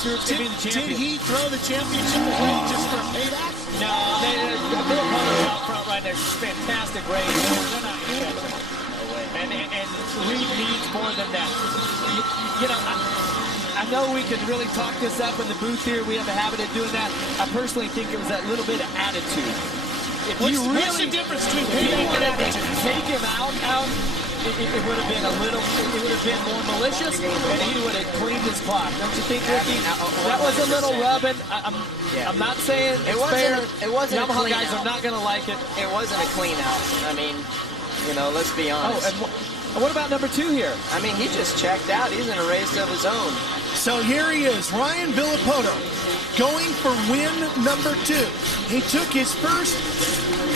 Stewart's going to be the champion. Did he throw the championship away just for a payback? No, Bill Poto's out front right there. Fantastic race. They're not going to catch him. And Reed needs more than that. You know, I know we could really talk this up in the booth here. We have a habit of doing that. I personally think it was that little bit of attitude. What's the difference between payback and attitude? Take him out, it would have been a little, it would have been more malicious, and he would have cleaned his clock. Don't you think, Ricky? That was a little rubbing. I'm not saying it's fair. It wasn't Yamaha a clean guys out. are not going to like it. It wasn't a clean out. I mean, you know, let's be honest. And what about number 2 here? I mean, he just checked out. He's in a race of his own. So here he is, Ryan Villapoto, going for win number 2. He took his first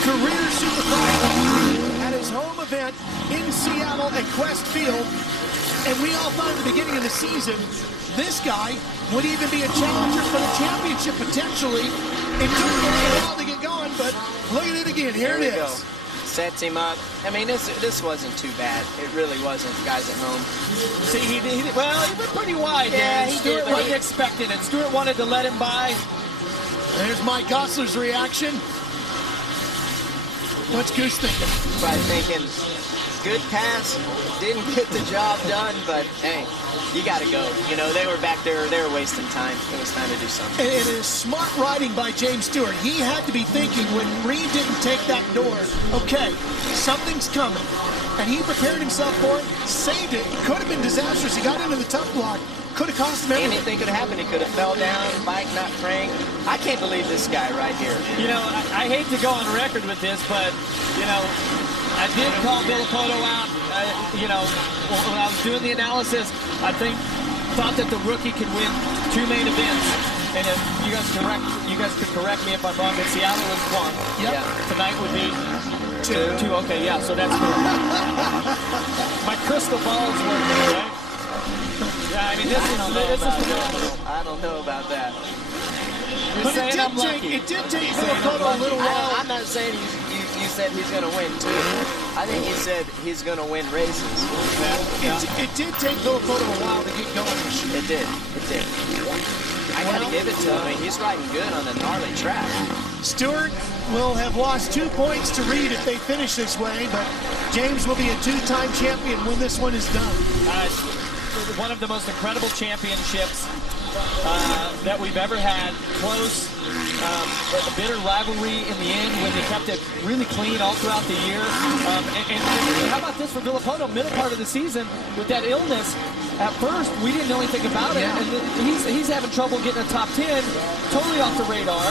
career Supercross at his home event in Seattle at Quest Field. And we all thought at the beginning of the season, this guy would even be a challenger for the championship potentially. It took him a while to get going, but look at it again. Here it is. Go. Sets him up. I mean, this wasn't too bad. It really wasn't, guys at home. See, he went pretty wide. Yeah, Stewart wasn't expecting it. Stewart wanted to let him by. There's Mike Gosler's reaction. What's Goose thinking? Probably thinking, good pass, didn't get the job done, but hey, you got to go. You know, they were back there, they were wasting time. It was time to do something. And it is smart riding by James Stewart. He had to be thinking when Reed didn't take that door, okay, something's coming. And he prepared himself for it, saved it. It could have been disastrous. He got into the tough block. Could have cost him everything. Anything could have happened. He could have fell down, bike not fraying. I can't believe this guy right here. You know, I hate to go on record with this, but, you know, I did call Villapoto out. You know, when I was doing the analysis, I thought that the rookie could win 2 main events. And if you guys could correct me if I'm wrong, but Seattle was 1. Yep. Tonight would be 2. 2. Okay, yeah, so that's good. My crystal ball's working, right? Yeah, I mean, this is phenomenal. I don't know about that. But it did take Villapoto a little while. I'm not saying you said he's going to win, too. I think you said he's going to win races. It did take Villapoto a while to get going this year. It did. It did. I got to give it to him. I mean, he's riding good on the gnarly track. Stewart will have lost 2 points to Reed if they finish this way, but James will be a 2-time champion when this one is done. One of the most incredible championships that we've ever had. Close, a bitter rivalry in the end when they kept it really clean all throughout the year. And how about this for Villapoto? Middle part of the season with that illness. At first, we didn't know anything about it, and he's having trouble getting a top 10, totally off the radar.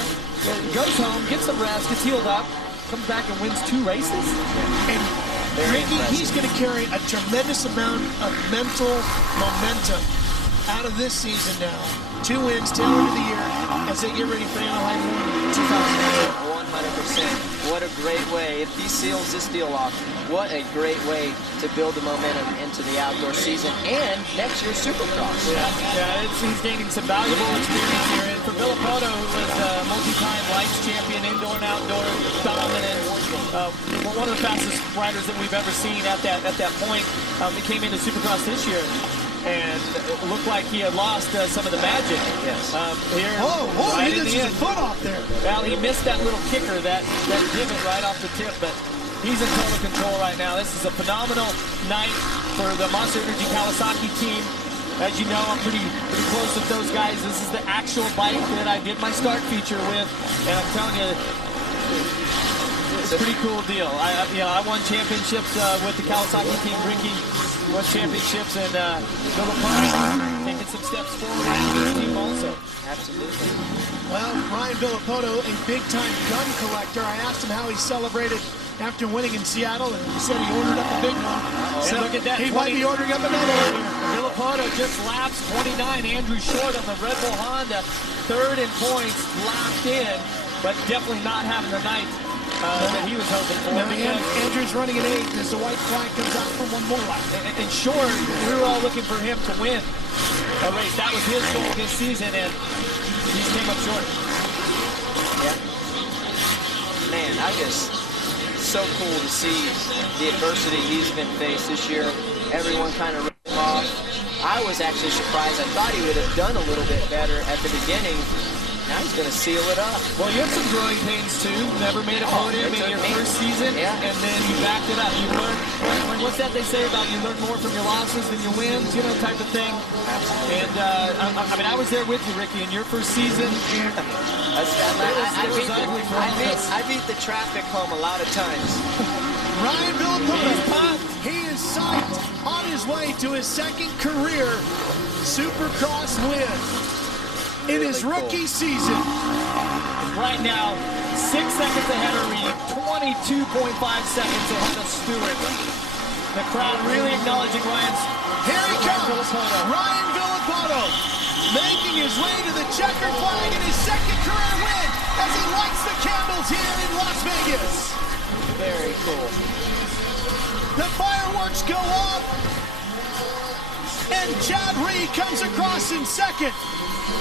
Goes home, gets some rest, gets healed up, comes back and wins 2 races. And Ricky, he's going to carry a tremendous amount of mental momentum out of this season now. 2 wins, tail end of the year, as they get ready for Anaheim 2008. 100%. What a great way. If he seals this deal off, what a great way to build the momentum into the outdoor season and next year's Supercross. Yeah, he's gaining some valuable experience here. And for Villapoto, who was a multi-time lights champion, indoor and outdoor, dominant, one of the fastest riders that we've ever seen at that point. He came into Supercross this year, and it looked like he had lost some of the magic. Yes. Here, he gets his foot off there. Well, he missed that little kicker, that divot right off the tip, but he's in total control right now. This is a phenomenal night for the Monster Energy Kawasaki team. As you know, I'm pretty close with those guys. This is the actual bike that I did my start feature with, and I'm telling you, it's a pretty cool deal. I won championships with the Kawasaki team. Ricky won championships, and Villapoto taking some steps forward with his team also. Absolutely. Well, Ryan Villapoto, a big-time gun collector. I asked him how he celebrated after winning in Seattle, and he said he ordered up a big one. So look at that. He might be ordering up another one. Villapoto just laps 29. Andrew Short on the Red Bull Honda, 3rd in points, lapped in, but definitely not having the night that he was hoping for. Now, Andrew's running an 8 as the white flag comes out for one more lap. And Short, we were all looking for him to win a race. That was his goal this season, and he came up short. Yeah. Man, so cool to see the adversity he's been faced this year. Everyone kind of ripped him off. I was actually surprised. I thought he would have done a little bit better at the beginning. Now he's going to seal it up. Well, you had some growing pains too. Never made a podium in your first season, and then you backed it up. You learned, what's that they say about you learn more from your losses than your wins, you know, type of thing. Absolutely. And I mean, I was there with you, Ricky, in your first season. I beat the traffic home a lot of times. Ryan Villapoto, he is psyched on his way to his second career Supercross win in his rookie season. Right now, 6 seconds ahead of Reed, 22.5 seconds ahead of Stewart. The crowd really acknowledging Ryan's. Here he comes, Ryan Villapoto, making his way to the checkered flag in his second career win as he lights the candles here in Las Vegas. Very cool. The fireworks go off, and Chad Reed comes across in second.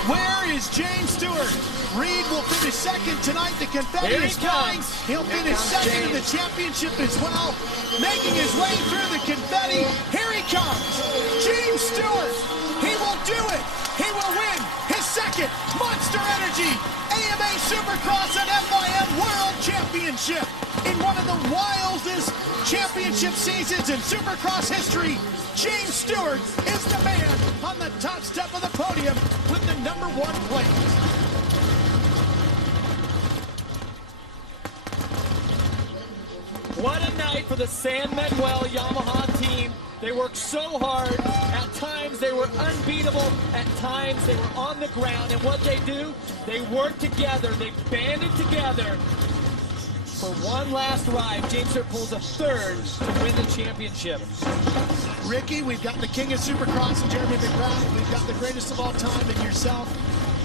Where is James Stewart? Reed will finish second tonight. The confetti is flying. He'll finish second in the championship as well. Making his way through the confetti. Here he comes. James Stewart. He will do it. He will win his second Monster Energy AMA Supercross and FIM World Championship. In one of the wildest championship seasons in Supercross history, James Stewart is the man on the top step of the podium with the #1 place. What a night for the San Manuel Yamaha team. They worked so hard. At times they were unbeatable. At times they were on the ground. And what they do, they work together. They banded together for one last ride. James Stewart pulls a third to win the championship. Ricky, we've got the king of Supercross and Jeremy McGrath. We've got the greatest of all time in yourself.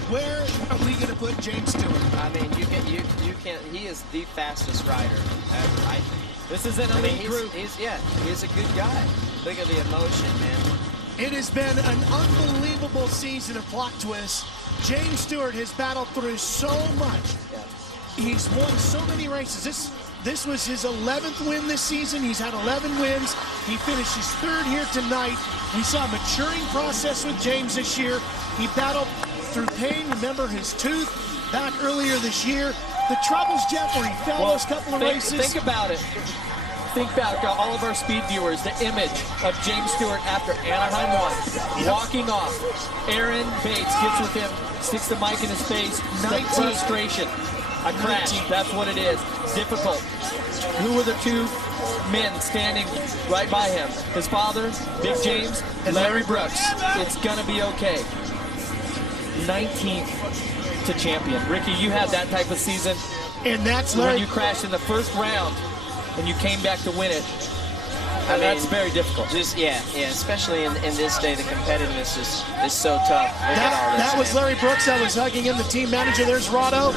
Where are we going to put James Stewart? I mean, you can't. He is the fastest rider ever, I think. This is an elite group. He's a good guy. Look at the emotion, man. It has been an unbelievable season of plot twists. James Stewart has battled through so much. Yeah. He's won so many races. This was his 11th win this season. He's had 11 wins. He finished his third here tonight. We saw a maturing process with James this year. He battled through pain. Remember his tooth back earlier this year. The troubles, Jeff, where he fell those couple of races. Think about it. Think back, all of our speed viewers, the image of James Stewart after Anaheim 1, walking off. Aaron Bates gets with him, sticks the mic in his face. The frustration. A crash, that's what it is. Difficult. Who were the two men standing right by him? His father, Big James, and Larry Brooks. It's gonna be okay. 19th to champion. Ricky, you had that type of season. And that's Larry. When you crashed in the first round and you came back to win it. And that's very difficult. Yeah, especially in this day, the competitiveness is so tough. That was Larry Brooks that was hugging him, the team manager. There's Rado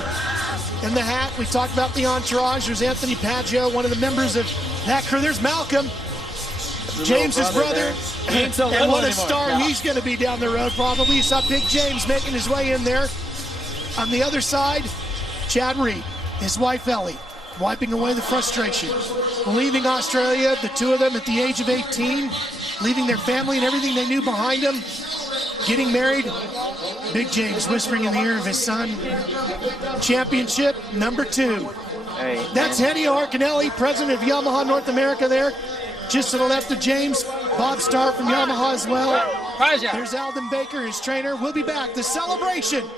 in the hat. We talked about the entourage. There's Anthony Paggio, one of the members of that crew. There's Malcolm, James's brother. And what a star he's going to be down the road probably. You saw Big James making his way in there. On the other side, Chad Reed, his wife Ellie, wiping away the frustration. Leaving Australia, the two of them at the age of 18, leaving their family and everything they knew behind them, getting married. Big James whispering in the ear of his son, championship #2. Hey, that's Hennio Arcanelli, president of Yamaha North America there. Just to the left of James, Bob Starr from Yamaha as well. There's Alden Baker, his trainer. We'll be back. The celebration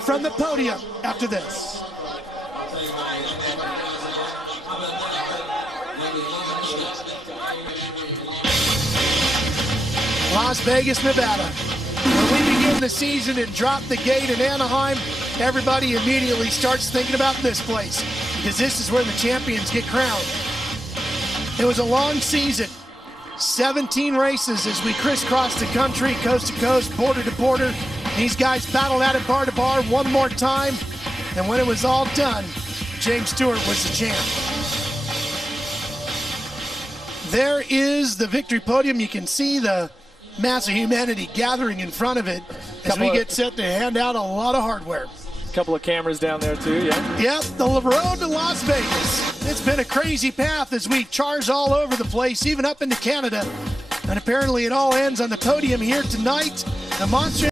from the podium after this. Las Vegas, Nevada. When we begin the season and drop the gate in Anaheim, everybody immediately starts thinking about this place because this is where the champions get crowned. It was a long season, 17 races as we crisscrossed the country, coast to coast, border to border. These guys battled out at bar to bar one more time, and when it was all done, James Stewart was the champ. There is the victory podium. You can see the mass of humanity gathering in front of it as we get set to hand out a lot of hardware. A couple of cameras down there too, yeah. Yep, the road to Las Vegas. It's been a crazy path as we charge all over the place, even up into Canada. And apparently it all ends on the podium here tonight. The Monster